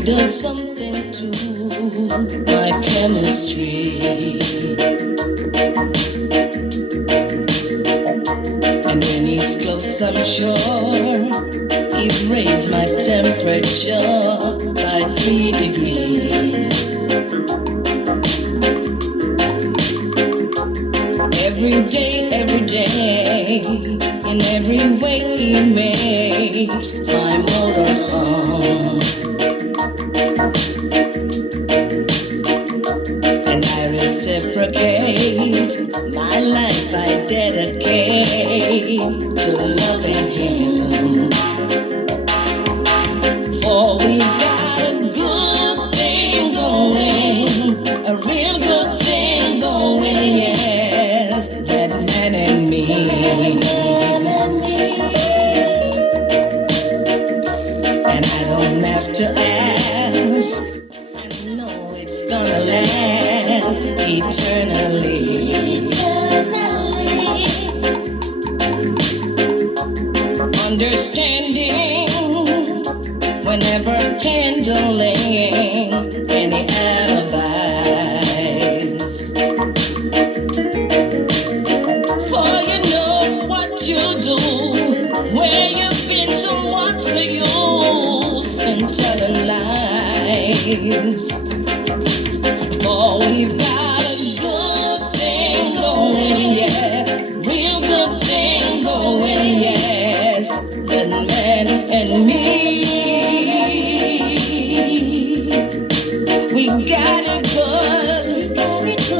He does something to my chemistry, and when he's close, I'm sure he raised my temperature by 3 degrees. Every day, in every way he makes my motor hum. And I reciprocate, my life I dedicate to loving him. For we've got a good thing going, a real good thing going, yes, that man and me. And I don't have to ask, I know it's gonna last eternally. Understanding whenever handling any alibis. For you know what you do, where you've been, so what's the use in telling lies? For we've got a good thing going, yeah, real good thing going, yes, that man and me. We got it good,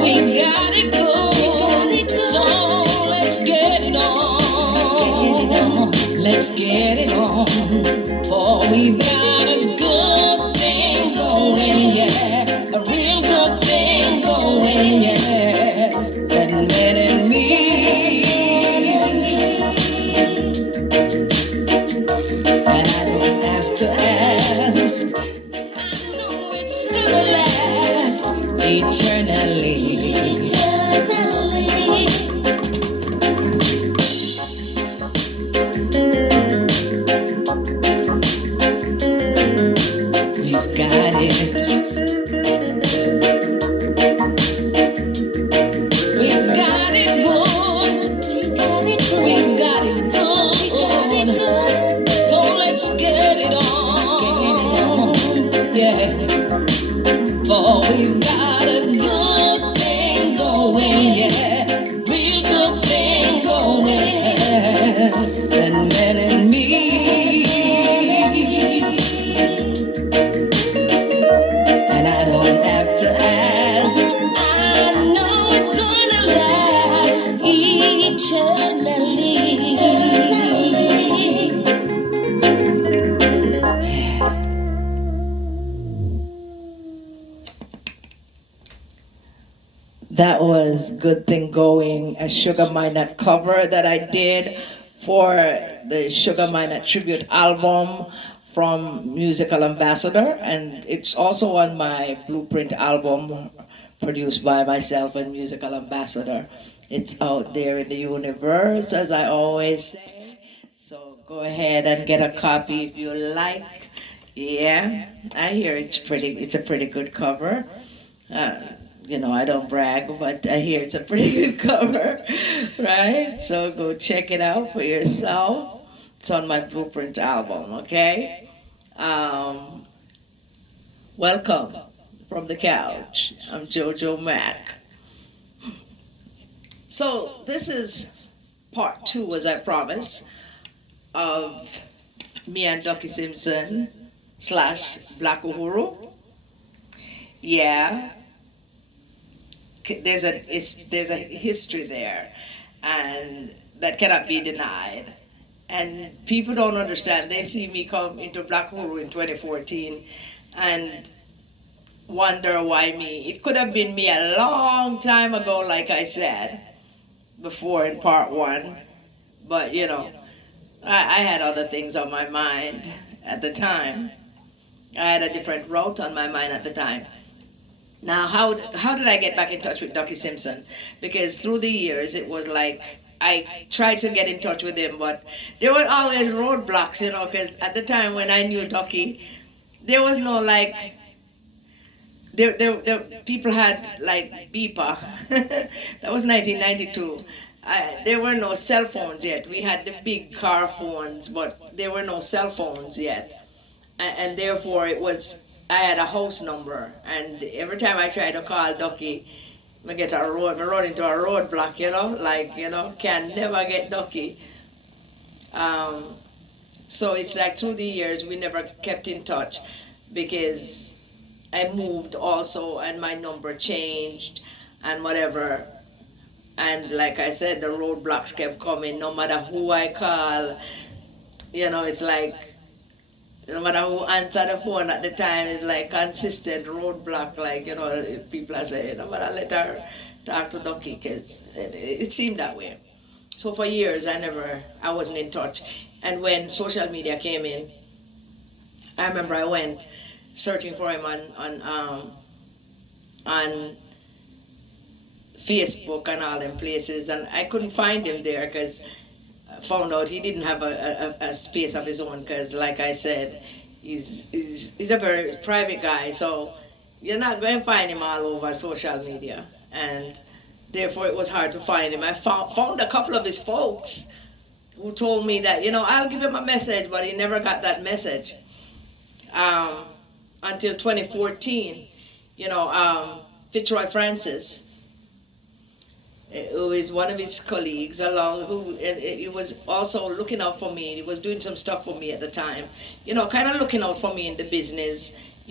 we got it good, so let's get it on, let's get it on, for we've got a good thing going, yeah, a real good thing going, yeah, that man and me. And I don't have to ask, it's gonna last eternally. We've got it. We've got it good. We've got it good. So let's get it on. Yeah. For we've got a good thing going, yeah, real good thing going, that man and me. And I don't have to ask, I know it's gonna last eternally. That was Good Thing Going, a Sugar Minott cover that I did for the Sugar Minott tribute album from Musical Ambassador, and it's also on my Blueprint album produced by myself and Musical Ambassador. It's out there in the universe, as I always say, so go ahead and get a copy if you like. Yeah, I hear it's a pretty good cover. You know, I don't brag, but I hear it's a pretty good cover, right? So go check it out for yourself. It's on my Blueprint album, okay? Welcome from the couch. I'm JoJo Mac. So this is part 2, as I promised, of me and Ducky Simpson / Black UHURU. Yeah. There's a history there, and that cannot be denied. And people don't understand. They see me come into Black UHURU in 2014 and wonder why me. It could have been me a long time ago, like I said before in part 1, but you know, I had other things on my mind at the time. I had a different route on my mind at the time. Now, how did I get back in touch with Ducky Simpson? Because through the years, it was like I tried to get in touch with him, but there were always roadblocks, you know, because at the time when I knew Ducky, there was no like, people had like beeper. That was 1992. There were no cell phones yet. We had the big car phones, but there were no cell phones yet. And therefore it was, I had a house number, and every time I tried to call Ducky, I get a road, I run into a roadblock, like, can never get Ducky. Um, so it's like through the years we never kept in touch because I moved also and my number changed and whatever. And like I said, the roadblocks kept coming no matter who I call. It's like no matter who answered the phone at the time, it's like consistent roadblock. Like, people are saying, no matter let her talk to Ducky, because it seemed that way. So for years, I wasn't in touch. And when social media came in, I remember I went searching for him on Facebook and all them places, and I couldn't find him there because I found out he didn't have a space of his own. Because, like I said, he's a very private guy, so you're not going to find him all over social media, and therefore it was hard to find him. I found a couple of his folks who told me that, I'll give him a message, but he never got that message. Until 2014, Fitzroy Francis, who is one of his colleagues, he was also looking out for me. He was doing some stuff for me at the time, kind of looking out for me in the business,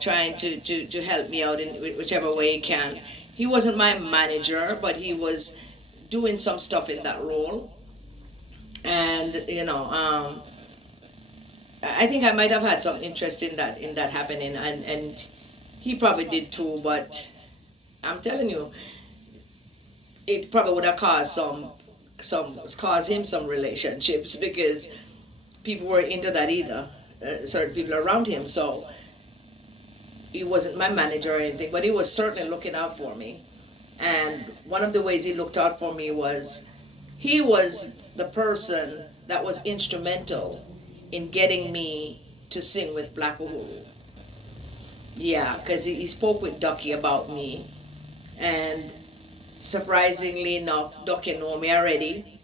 trying to help me out in whichever way he can. He wasn't my manager, but he was doing some stuff in that role. And I think I might have had some interest in that happening, and he probably did too. But I'm telling you, it probably would have caused him some relationships, because people were into that either. Certain people around him, so he wasn't my manager or anything, but he was certainly looking out for me. And one of the ways he looked out for me was, he was the person that was instrumental in getting me to sing with Black Uhuru. Yeah, because he spoke with Ducky about me, and surprisingly enough, Ducky know me already.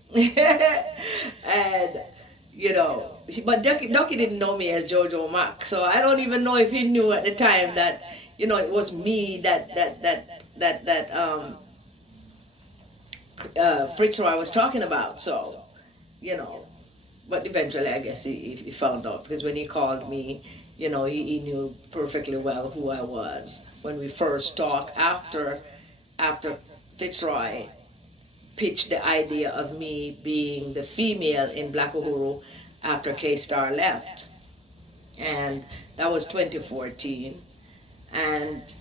And but Ducky didn't know me as JoJo Mac, so I don't even know if he knew at the time that it was me that Fitzroy was talking about. So but eventually I guess he found out, because when he called me, he knew perfectly well who I was. When we first talked after Fitzroy pitched the idea of me being the female in Black Uhuru after K-Star left. And that was 2014. And,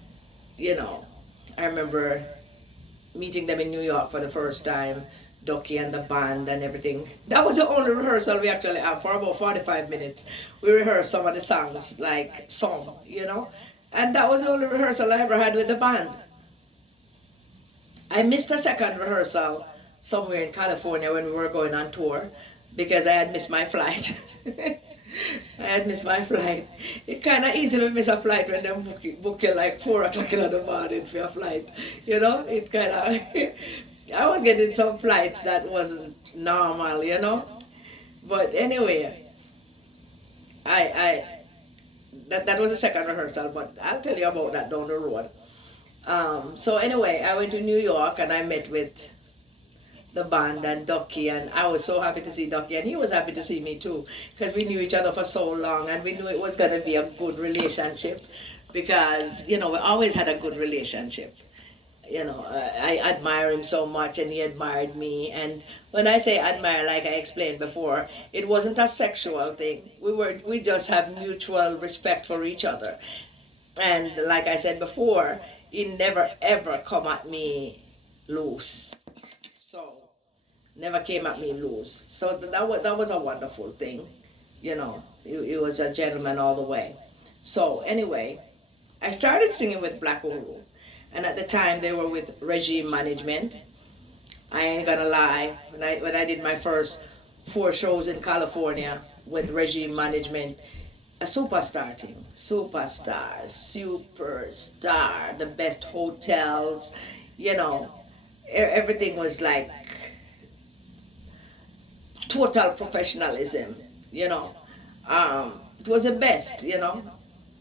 I remember meeting them in New York for the first time, Ducky and the band and everything. That was the only rehearsal we actually had for about 45 minutes. We rehearsed some of the songs, like Song, and that was the only rehearsal I ever had with the band. I missed a second rehearsal somewhere in California when we were going on tour, because I had missed my flight. I had missed my flight. It's kind of easy to miss a flight when they book you like 4 o'clock in the morning for a flight. It kind of... I was getting some flights that wasn't normal, But anyway, that was the second rehearsal, but I'll tell you about that down the road. So anyway, I went to New York and I met with the band and Ducky, and I was so happy to see Ducky, and he was happy to see me too, because we knew each other for so long, and we knew it was going to be a good relationship, because we always had a good relationship. I admire him so much, and he admired me. And when I say admire, like I explained before, it wasn't a sexual thing. We just have mutual respect for each other. And like I said before, he never ever come at me loose. So never came at me loose. So that was a wonderful thing. He was a gentleman all the way. So anyway, I started singing with Black Uhuru. And at the time, they were with Regime Management. I ain't gonna lie, when I did my first 4 shows in California with Regime Management, a superstar team. Superstar. The best hotels, you know, everything was like total professionalism, you know. It was the best, you know.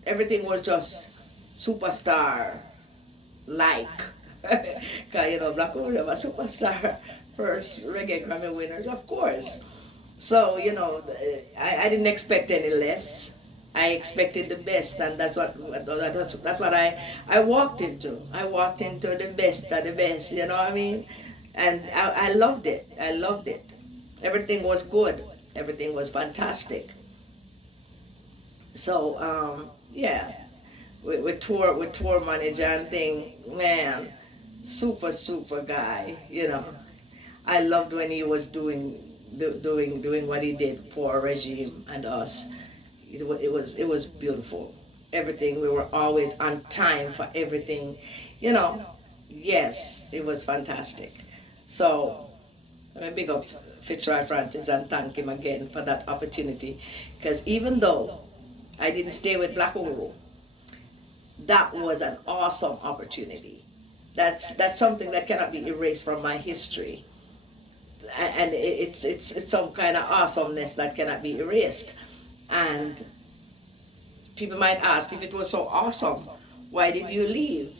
Everything was just superstar like. Because, you know, Black Women were superstar first reggae Grammy winners, of course. So, you know, I didn't expect any less. I expected the best, and that's what I walked into. I walked into the best of the best, you know what I mean? And I loved it. I loved it. Everything was good. Everything was fantastic. So, yeah, with tour manager and thing, man, super guy, you know. I loved when he was doing what he did for Regime and us. It was beautiful. Everything, we were always on time for everything, you know. Yes, it was fantastic. So let me big up Fitzroy Francis and thank him again for that opportunity. Because even though I didn't stay with Black UHURU, that was an awesome opportunity. That's something that cannot be erased from my history, and it's some kind of awesomeness that cannot be erased. And people might ask, if it was so awesome, why did you leave?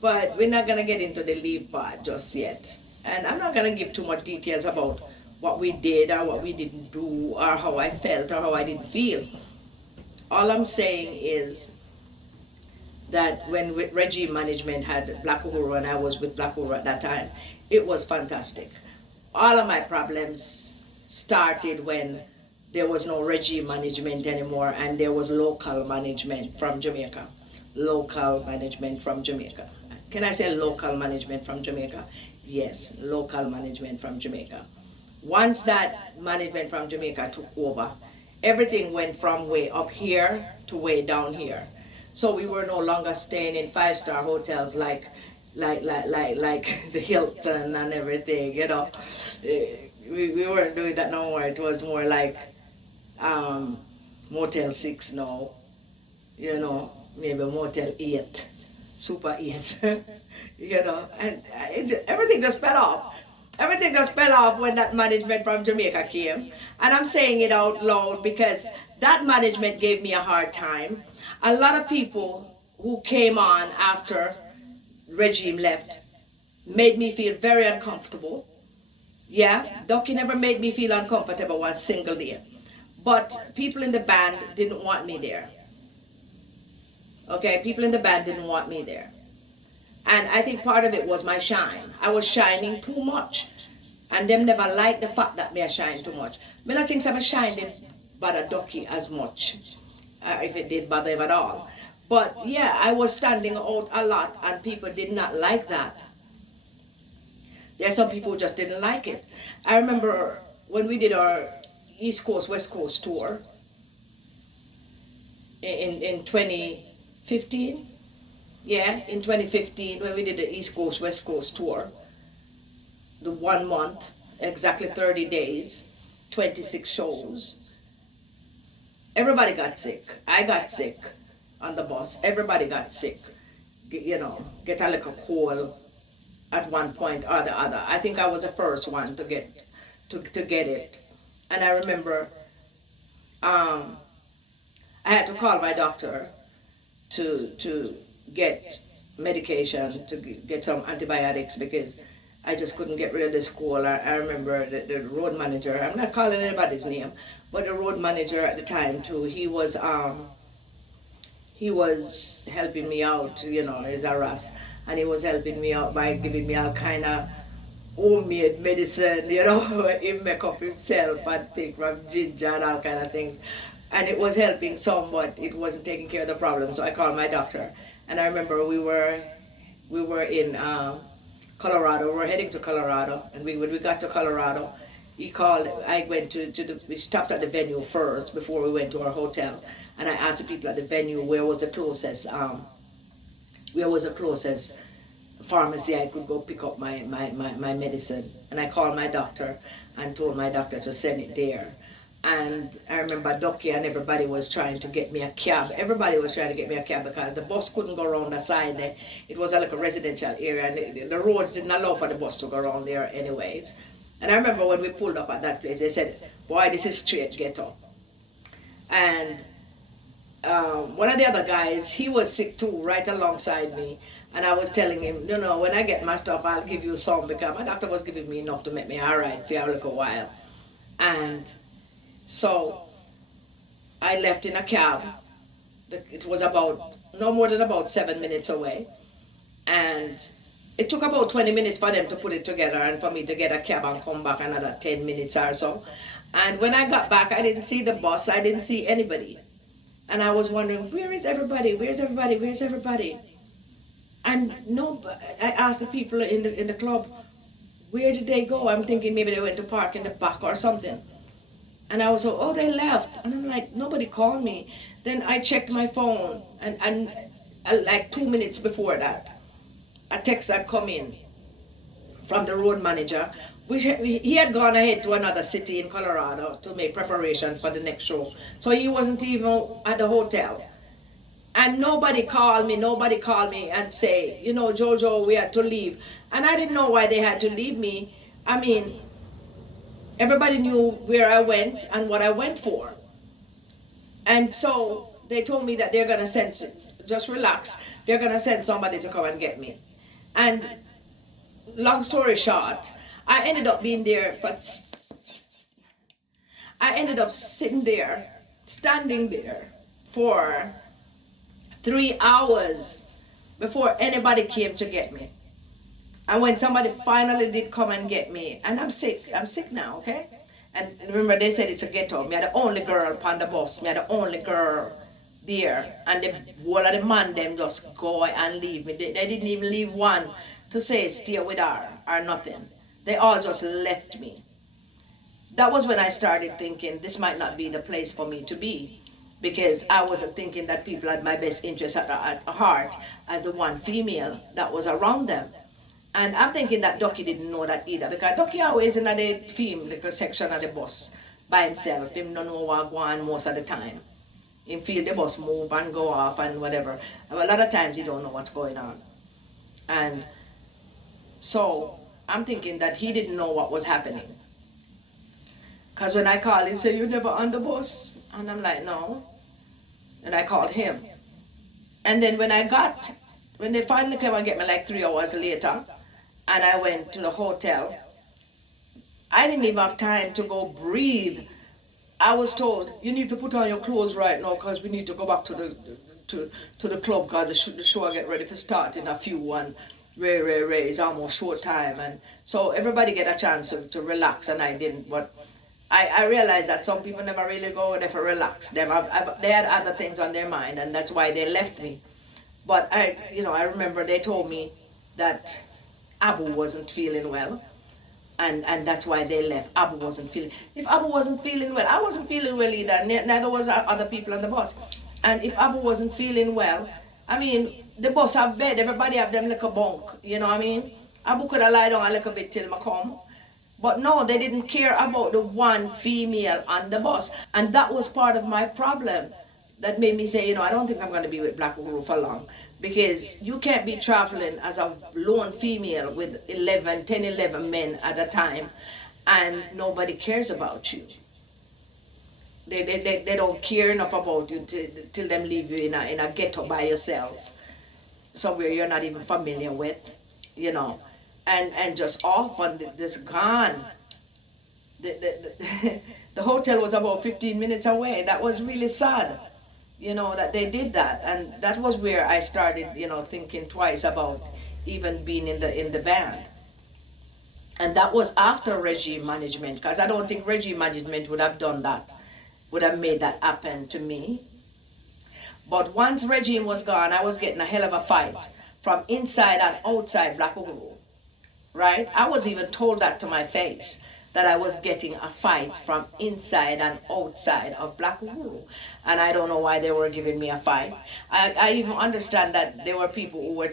But we're not gonna get into the leave part just yet, and I'm not gonna give too much details about what we did or what we didn't do or how I felt or how I didn't feel. All I'm saying is that when Regime Management had Black UHURU and I was with Black UHURU at that time, it was fantastic. All of my problems started when there was no Regime Management anymore and there was local management from Jamaica. Local management from Jamaica. Can I say local management from Jamaica? Yes, local management from Jamaica. Once that management from Jamaica took over, everything went from way up here to way down here. So we were no longer staying in five-star hotels like the Hilton and everything, you know. We weren't doing that no more. It was more like Motel 6 now, you know, maybe Motel 8, Super 8, you know. And everything just fell off. Everything just fell off when that management from Jamaica came. And I'm saying it out loud because that management gave me a hard time. A lot of people who came on after Regime left made me feel very uncomfortable. Yeah, Ducky never made me feel uncomfortable one single day. But people in the band didn't want me there. Okay, people in the band didn't want me there. And I think part of it was my shine. I was shining too much. And them never liked the fact that me I shine too much. Me not think I shine didn't bother Ducky as much. If it did bother him at all. But yeah, I was standing out a lot and people did not like that. There are some people who just didn't like it. I remember when we did our East Coast, West Coast tour in 2015. Yeah, in 2015 when we did the East Coast, West Coast tour. The 1 month, exactly 30 days, 26 shows. Everybody got sick. I got sick on the bus. Everybody got sick. You know, get a little cold at one point or the other. I think I was the first one to get it. And I remember I had to call my doctor to get medication, to get some antibiotics because I just couldn't get rid of this cold. I remember the road manager, I'm not calling anybody's name, but the road manager at the time too, he was helping me out, you know, he's a Ras, and he was helping me out by giving me all kind of homemade medicine, you know, he make up himself and things from ginger and all kind of things. And it was helping some, but it wasn't taking care of the problem, so I called my doctor. And I remember we were in Colorado. We were heading to Colorado, and when we got to Colorado, he called. I went we stopped at the venue first before we went to our hotel, and I asked the people at the venue where was the closest pharmacy I could go pick up my medicine. And I called my doctor and told my doctor to send it there. And I remember Ducky and everybody was trying to get me a cab. Everybody was trying to get me a cab because the bus couldn't go around the side there. It was like a residential area, and the roads didn't allow for the bus to go around there anyways. And I remember when we pulled up at that place, they said, "Boy, this is straight ghetto." And one of the other guys, he was sick too, right alongside me. And I was telling him, when I get my stuff, I'll give you some, because my doctor was giving me enough to make me all right for a little while. And so I left in a cab. It was about no more than about 7 minutes away. And it took about 20 minutes for them to put it together and for me to get a cab and come back another 10 minutes or so. And when I got back, I didn't see the bus. I didn't see anybody. And I was wondering, where is everybody? Where's everybody? Where's everybody? And no, I asked the people in the club, where did they go? I'm thinking maybe they went to park in the back or something. And I was like, oh, they left. And I'm like, nobody called me. Then I checked my phone, and like 2 minutes before that, a text had come in from the road manager. He had gone ahead to another city in Colorado to make preparation for the next show. So he wasn't even at the hotel. And nobody called me and say, Jojo, we had to leave. And I didn't know why they had to leave me. I mean, everybody knew where I went and what I went for. And so they told me that they're going to send, just relax, they're going to send somebody to come and get me. And long story short, I ended up being there I ended up standing there for 3 hours before anybody came to get me. And when somebody finally did come and get me, and I'm sick now, okay? And remember, they said it's a ghetto. Me are the only girl on the bus. Me are the only girl there. And the whole of the man, them just go and leave me. They didn't even leave one to say stay with her or nothing. They all just left me. That was when I started thinking this might not be the place for me to be, because I wasn't thinking that people had my best interest at heart as the one female that was around them. And I'm thinking that Ducky didn't know that either, because Ducky always in the female section of the bus by himself. Him don't know what go on most of the time. Him feel the bus move and go off and whatever. And a lot of times he don't know what's going on. And so I'm thinking that he didn't know what was happening. Because when I called him, he said, "You never on the bus?" And I'm like, "No." And I called him. And then when they finally came and get me like 3 hours later, and I went to the hotel, I didn't even have time to go breathe. I was told, "You need to put on your clothes right now because we need to go back to the club because the show will get ready for start in a few, and Ray, it's almost show time." And so everybody get a chance to relax, and I didn't. But I realized that some people never really go there for relax. They had other things on their mind, and that's why they left me. But I remember they told me that Abu wasn't feeling well, and that's why they left. Abu wasn't feeling. If Abu wasn't feeling well, I wasn't feeling well either. Neither was other people on the bus. And if Abu wasn't feeling well, I mean, the bus have bed. Everybody have them like a bunk. You know what I mean? Abu could have lied down a little bit till I come. But no, they didn't care about the one female on the bus. And that was part of my problem that made me say, I don't think I'm going to be with Black UHURU for long. Because you can't be traveling as a lone female with 11 men at a time, and nobody cares about you. They don't care enough about you till them leave you in a ghetto by yourself, somewhere you're not even familiar with, and just off and just gone. The hotel was about 15 minutes away. That was really sad, that they did that. And that was where I started, thinking twice about even being in the band. And that was after regime management, because I don't think regime management would have done that, would have made that happen to me. But once regime was gone, I was getting a hell of a fight from inside and outside Black UHURU. Right? I was even told that to my face, that I was getting a fight from inside and outside of Black UHURU. And I don't know why they were giving me a fight. I even understand that there were people who were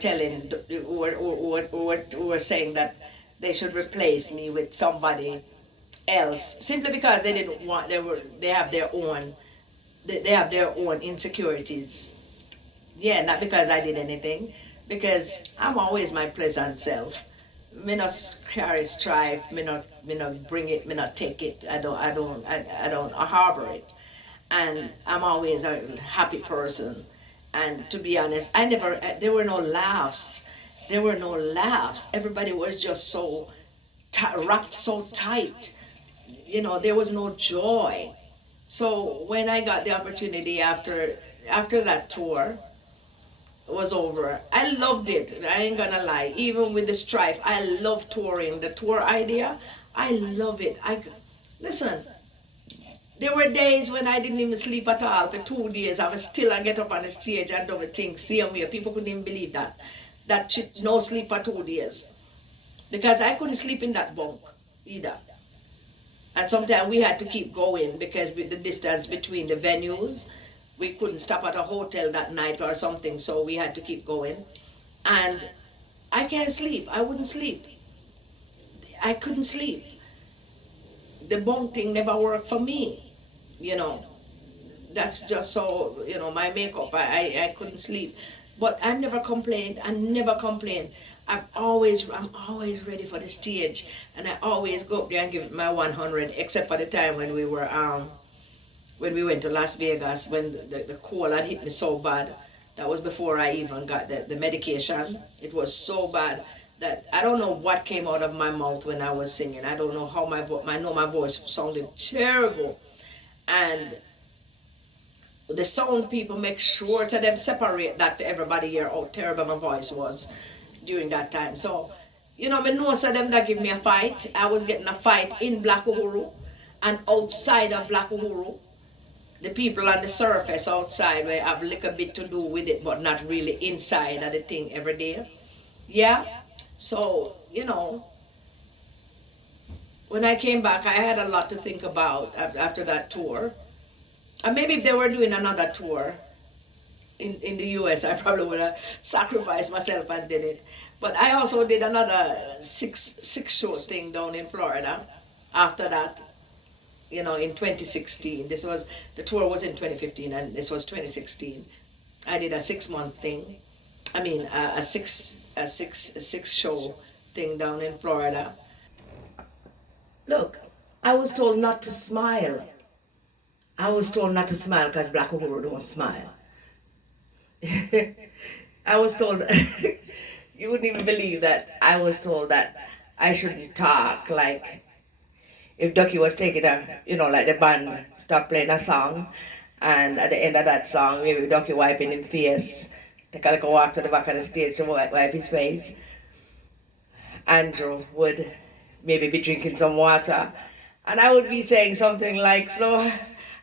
who were saying that they should replace me with somebody else, simply because they didn't want, they have their own, they have their own insecurities. Yeah, not because I did anything, because I'm always my pleasant self. Me not carry strife, me not bring it, me not take it. I don't harbor it. And I'm always a happy person. And to be honest, I never, there were no laughs. There were no laughs. Everybody was just so wrapped so tight. There was no joy. So when I got the opportunity after that tour was over, I loved it. I ain't gonna lie. Even with the strife, I love touring. The tour idea, I love it. Listen. There were days when I didn't even sleep at all for 2 days. I was still, I get up on the stage and do a thing, same way. People couldn't even believe that. No sleep for 2 days. Because I couldn't sleep in that bunk either. And sometimes we had to keep going because with the distance between the venues, we couldn't stop at a hotel that night or something, so we had to keep going. And I can't sleep. I wouldn't sleep. I couldn't sleep. The bunk thing never worked for me, you know. That's just so, my makeup, I couldn't sleep. But I never complained. I never complained. I'm always ready for the stage, and I always go up there and give it my 100. Except for the time when when we went to Las Vegas, when the cold had hit me so bad. That was before I even got the medication. It was so bad that I don't know what came out of my mouth when I was singing. I don't know how I know my voice sounded terrible, and the sound people make sure to them separate that for everybody hear how terrible my voice was during that time. So, me know some of them that give me a fight. I was getting a fight in Black Uhuru and outside of Black Uhuru. The people on the surface outside will have a little bit to do with it, but not really inside of the thing every day. Yeah. So, when I came back, I had a lot to think about after that tour. And maybe if they were doing another tour in the US, I probably would have sacrificed myself and did it. But I also did another six show thing down in Florida after that, in 2016. The tour was in 2015 and this was 2016. I did a 6 month thing. I mean, a six show thing down in Florida. Look, I was told not to smile. I was told not to smile because Black Uhuru don't smile. I was told, you wouldn't even believe that I was told that I shouldn't talk. Like, if Ducky was taking like the band stopped playing a song, and at the end of that song, maybe Ducky wiping his face, take a little walk to the back of the stage to wipe his face. Andrew would maybe be drinking some water, and I would be saying something like, so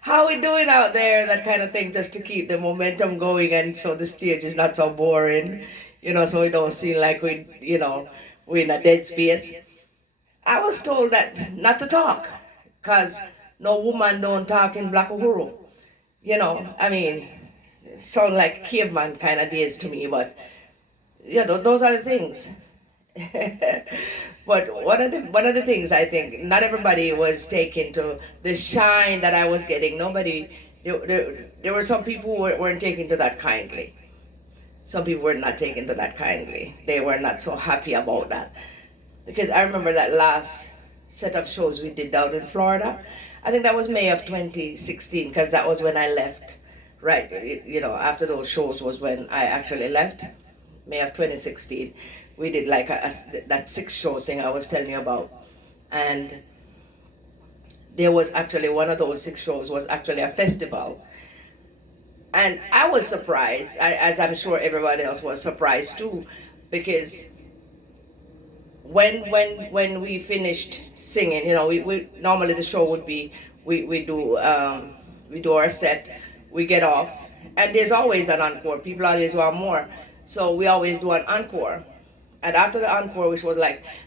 how we doing out there, that kind of thing, just to keep the momentum going and so the stage is not so boring, so we don't seem like we're in a dead space. I was told that not to talk, because no woman don't talk in Black Uhuru. I mean, it sound like caveman kind of days to me, but those are the things. But one of the things, I think not everybody was taken to the shine that I was getting. There were some people who weren't taken to that kindly. Some people were not taken to that kindly. They were not so happy about that. Because I remember that last set of shows we did down in Florida. I think that was May of 2016, because that was when I left. Right, after those shows was when I actually left. May of 2016. We did like that 6 show thing I was telling you about. And there was actually one of those 6 shows was actually a festival. And I was surprised, as I'm sure everybody else was surprised too, because when we finished singing, we normally the show would be we do our set, we get off, and there's always an encore. People always want more, so we always do an encore. And after the encore, which was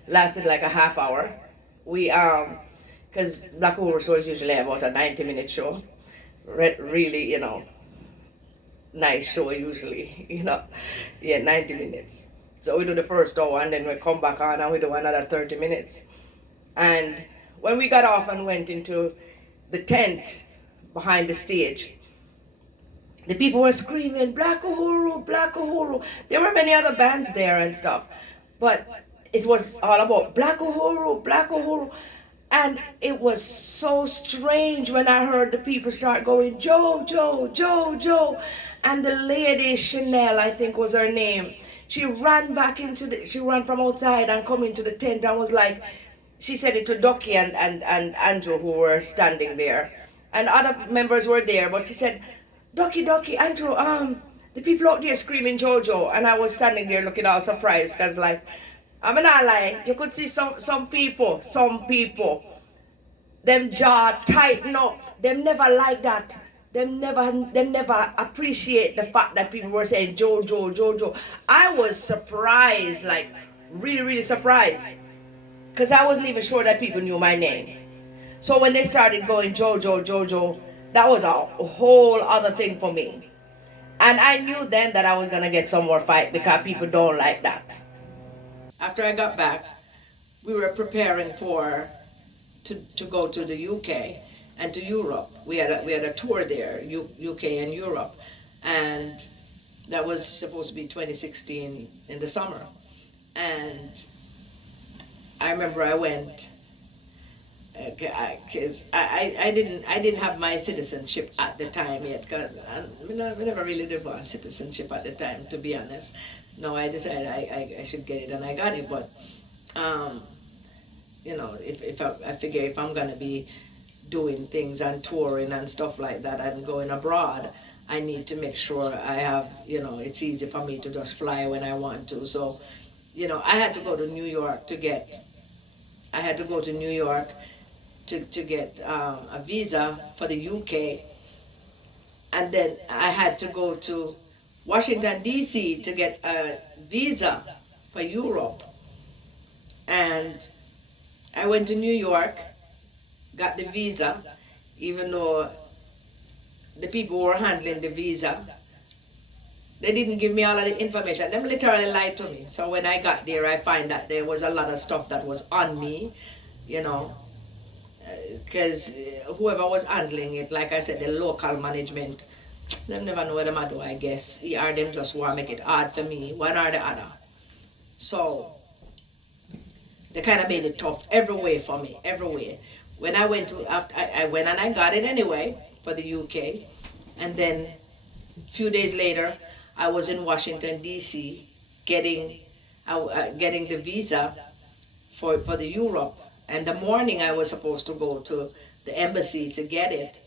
lasted like a half hour, we because Black Uhuru show is usually about a 90-minute show, really nice show usually, 90 minutes. So we do the first hour and then we come back on and we do another 30 minutes. And when we got off and went into the tent behind the stage, the people were screaming, Black Uhuru, Black Uhuru. There were many other bands there and stuff, but it was all about Black Uhuru, Black Uhuru. And it was so strange when I heard the people start going, JoJo, JoJo. And the lady, Chanel, I think was her name, she ran back she ran from outside and come into the tent and was like, she said it to Ducky and Andrew who were standing there. And other members were there, but she said, Ducky, Andrew, the people out there screaming JoJo. And I was standing there looking all surprised, because like, I'm not lying, you could see some people, them jaw tighten up. Them never like that. Them never appreciate the fact that people were saying JoJo, JoJo. I was surprised, like really surprised, because I wasn't even sure that people knew my name. So when they started going JoJo, JoJo, that was a whole other thing for me. And I knew then that I was gonna get some more fight, because people don't like that. After I got back, we were preparing to go to the UK and to Europe. We had a tour there, UK and Europe, and that was supposed to be 2016 in the summer. And I remember I went because I didn't have my citizenship at the time yet, because we never really did want citizenship at the time, to be honest. No, I decided I should get it, and I got it. But you know, if I figure if I'm gonna be doing things and touring and stuff like that, I'm going abroad, I need to make sure I have, you know, it's easy for me to just fly when I want to. So, you know, I had to go to New York to get a visa for the UK, and then I had to go to Washington, D.C. to get a visa for Europe. And I went to New York, got the visa, even though the people who were handling the visa, they didn't give me all of the information. They literally lied to me. So when I got there, I find that there was a lot of stuff that was on me, you know, because whoever was handling it, like I said, the local management, they never know what them do, I guess. Or them just want to make it hard for me, one or the other. So they kind of made it tough every way for me, every way. When I went to, after I went and I got it anyway for the UK, and then a few days later, I was in Washington, D.C. getting the visa for the Europe. And the morning I was supposed to go to the embassy to get it.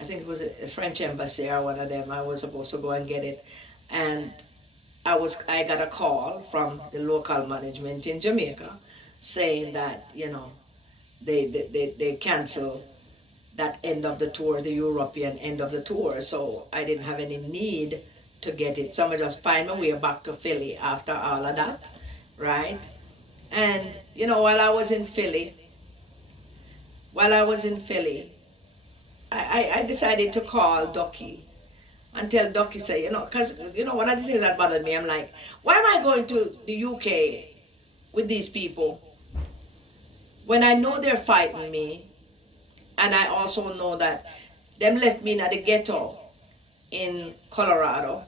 I think it was a French embassy or one of them. I was supposed to go and get it. And I got a call from the local management in Jamaica saying that, you know, they canceled that end of the tour, the European end of the tour. So I didn't have any need to get it. So I just find my way back to Philly after all of that, right? And, you know, while I was in Philly, I decided to call Ducky and tell Ducky, say, you know, because, you know, one of the things that bothered me, I'm like, why am I going to the UK with these people when I know they're fighting me, and I also know that them left me in the ghetto in Colorado?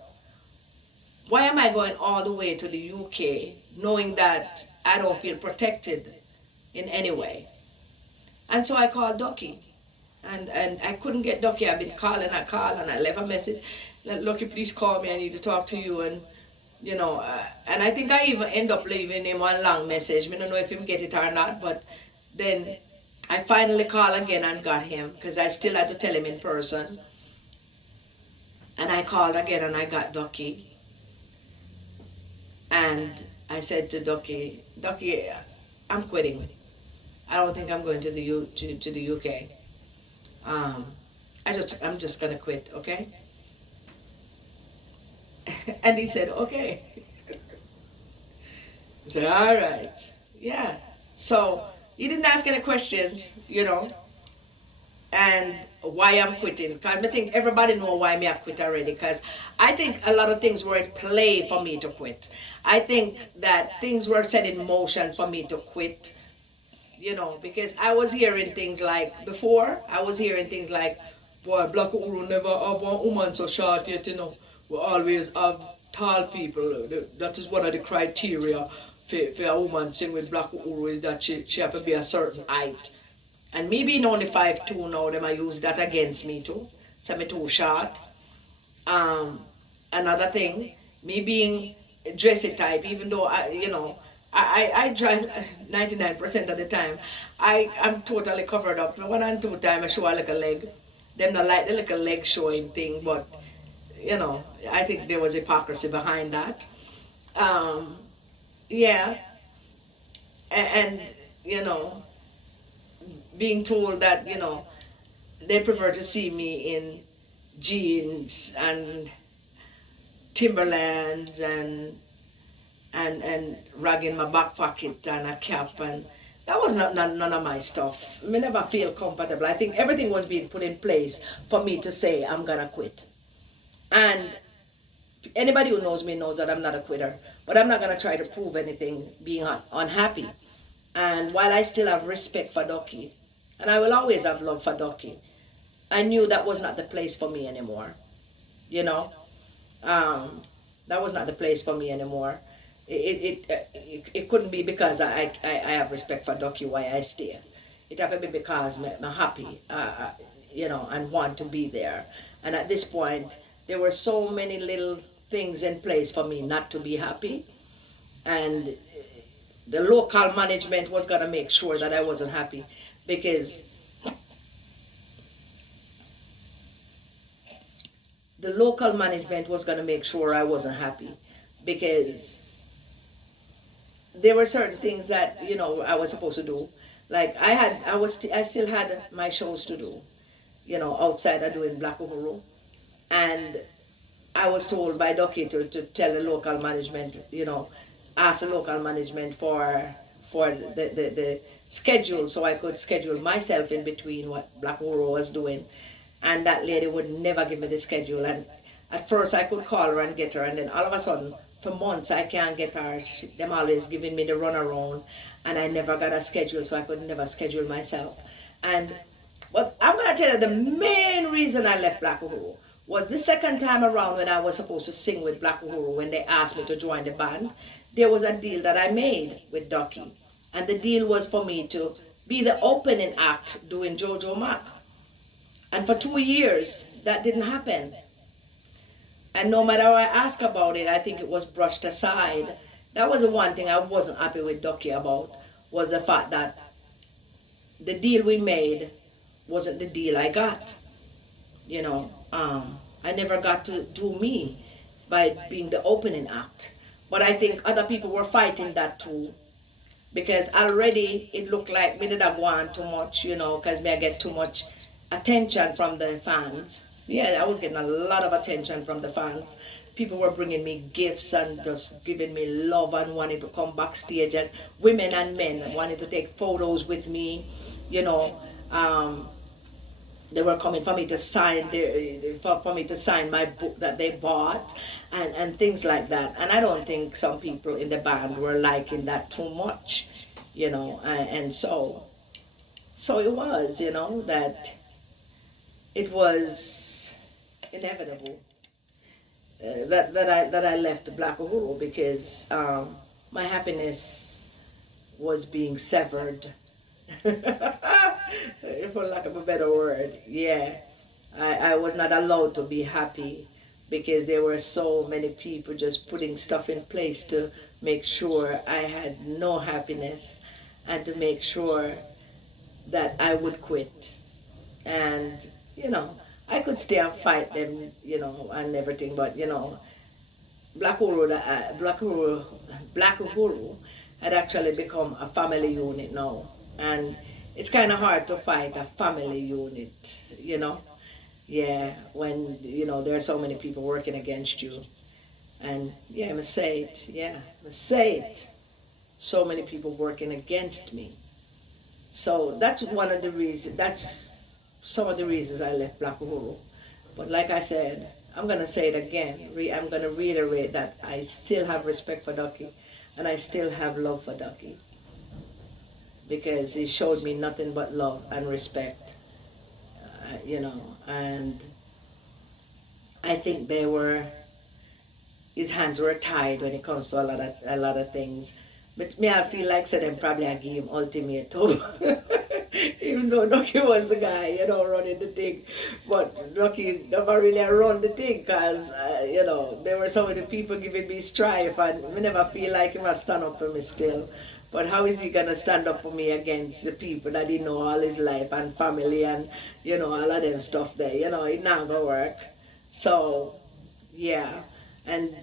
Why am I going all the way to the UK knowing that I don't feel protected in any way? And so I called Ducky, and I couldn't get Ducky. I've been calling, and I left a message, Lucky, please call me, I need to talk to you. And you know, and I think I even end up leaving him one long message. I don't know if him get it or not, but then I finally called again and got him, because I still had to tell him in person. And I called again and I got Ducky. And I said to Ducky, I'm quitting. I don't think I'm going to the UK. I'm just gonna quit, okay? And he said, okay. I said, all right, yeah. So he didn't ask any questions, you know, and why I'm quitting. Because I think everybody know why me I quit already. Because I think a lot of things were in play for me to quit. I think that things were set in motion for me to quit. you know, because I was hearing things like, before, I was hearing things like, boy, Black Uru never have one woman so short yet, you know. We always have tall people. That is one of the criteria for a woman sing with Black Uru, is that she have to be a certain height. And me being only 5'2" now, them I use that against me too. So me too short. Um, Another thing, me being dressy type, even though I dress 99% of the time, I'm totally covered up. One and two time I show a little leg. Them not like the little leg showing thing, but I think there was hypocrisy behind that. Um, yeah, and you know, being told that they prefer to see me in jeans and Timberlands and rag in my back pocket and a cap, and that was none of my stuff. Me never feel comfortable. I think everything was being put in place for me to say I'm gonna quit. And anybody who knows me knows that I'm not a quitter. But I'm not gonna try to prove anything being unhappy. And while I still have respect for Ducky, and I will always have love for Ducky, I knew that was not the place for me anymore. You know, um, that was not the place for me anymore. It couldn't be because I have respect for Ducky why I stay. It have to be because I'm happy, and want to be there. And at this point, there were so many little things in place for me not to be happy, and the local management was gonna make sure that I wasn't happy, because the local management was gonna make sure I wasn't happy, because there were certain things that I was supposed to do. Like I still had my shows to do, outside of doing Black Uhuru, and I was told by Ducky to tell the local management, ask the local management for the schedule, so I could schedule myself in between what Black Uhuru was doing. And that lady would never give me the schedule. And at first I could call her and get her, and then all of a sudden, for months I can't get her. Them always giving me the runaround, and I never got a schedule, so I could never schedule myself. And but I'm gonna tell you the main reason I left Black Uhuru was the second time around when I was supposed to sing with Black Uhuru, when they asked me to join the band. There was a deal that I made with Ducky, and the deal was for me to be the opening act doing JoJo Mac. And for 2 years, that didn't happen. And no matter how I asked about it, I think it was brushed aside. That was the one thing I wasn't happy with Ducky about, was the fact that the deal we made wasn't the deal I got. I never got to do me by being the opening act. But I think other people were fighting that too, because already it looked like me did have want too much, because me I get too much attention from the fans. Yeah, I was getting a lot of attention from the fans. People were bringing me gifts and just giving me love and wanting to come backstage, and women and men wanted to take photos with me. You know, um, they were coming for me to sign for me to sign my book that they bought, and things like that. And I don't think some people in the band were liking that too much, and so it was, that it was inevitable, that I left Black Uhuru, because my happiness was being severed. For lack of a better word, yeah. I was not allowed to be happy, because there were so many people just putting stuff in place to make sure I had no happiness, and to make sure that I would quit. And, I could stay and fight them, and everything, but, Black Uhuru had actually become a family unit now. And it's kind of hard to fight a family unit. Yeah, when, there are so many people working against you. And, yeah, I must say it, yeah, I must say it. So many people working against me. So that's one of the reasons, that's some of the reasons I left Black Uhuru. But like I said, I'm going to say it again. I'm going to reiterate that I still have respect for Ducky, and I still have love for Ducky. because he showed me nothing but love and respect, and I think his hands were tied when it comes to a lot of things. But me, I feel like them probably I gave him ultimatum. Even though Ducky was the guy, running the thing. But Ducky never really run the thing because, there were so many people giving me strife and I never feel like he must stand up for me still. But how is he going to stand up for me against the people that he know all his life and family and, all of them stuff there? It not going to work. So, yeah. And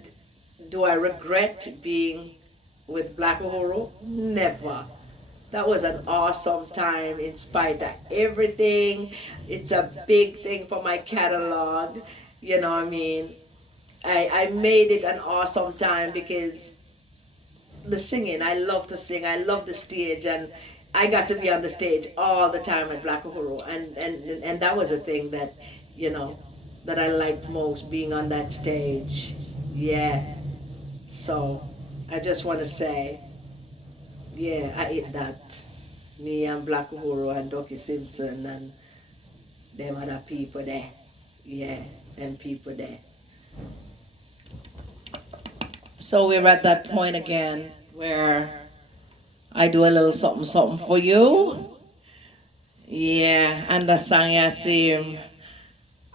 do I regret being with Black Uhuru? Never. That was an awesome time in spite of everything. It's a big thing for my catalog. You know what I mean? I made it an awesome time because the singing, I love to sing, I love the stage, and I got to be on the stage all the time at Black Uhuru. And that was a thing that, that I liked most, being on that stage. Yeah. So I just want to say, yeah, I ate that. Me and Black Uhuru and Ducky Simpson and them other people there. Yeah, them people there. So we're at that point again where I do a little something, something for you. Yeah, and the song I seem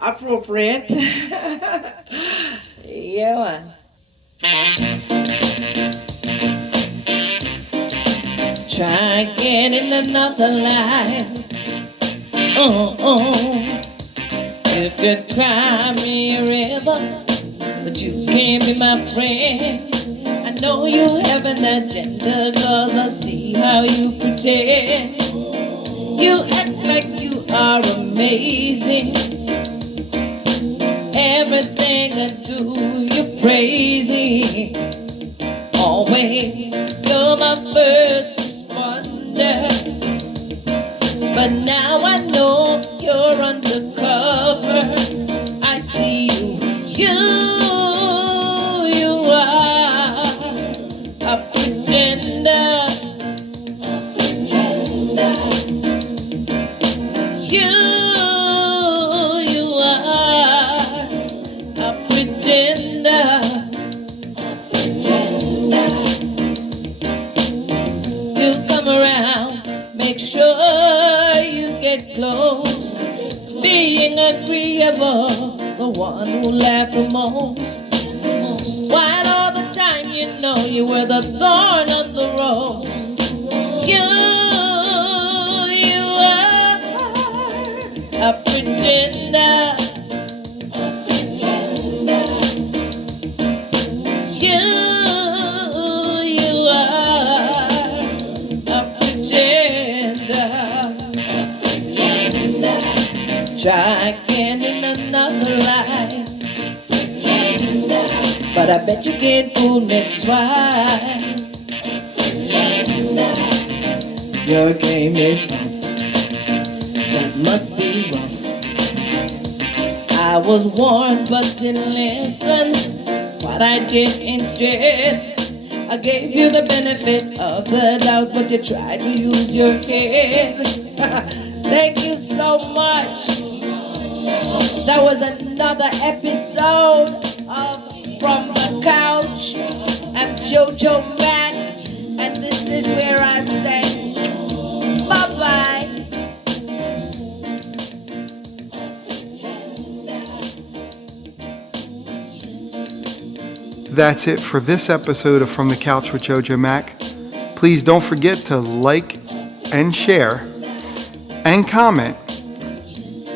appropriate. Yeah, man. Try again in another life. You could cry me a river, but you can't be my friend. I know you have an agenda, cause I see how you pretend. You act like you are amazing. Everything I do, you're praising. Always, you're my first responder. But now I know you're undercover. I see you. You are a pretender. You are a pretender. You come around, make sure you get close. Being agreeable, the one who laughed the most. While all the time you know you were the thorn on the rose. You are a pretender. You are a pretender. Try again in another life, but I bet you can't fool me twice. Your game is up. That must be rough. I was warned but didn't listen. What I did instead, I gave you the benefit of the doubt, but you tried to use your head. Thank you so much. That was another episode of From the Couch. I'm JoJo Mac, and this is where I say bye-bye. That's it for this episode of From the Couch with JoJo Mac. Please don't forget to like and share and comment.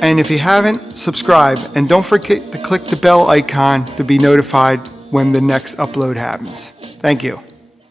And if you haven't, subscribe. And don't forget to click the bell icon to be notified when the next upload happens. Thank you.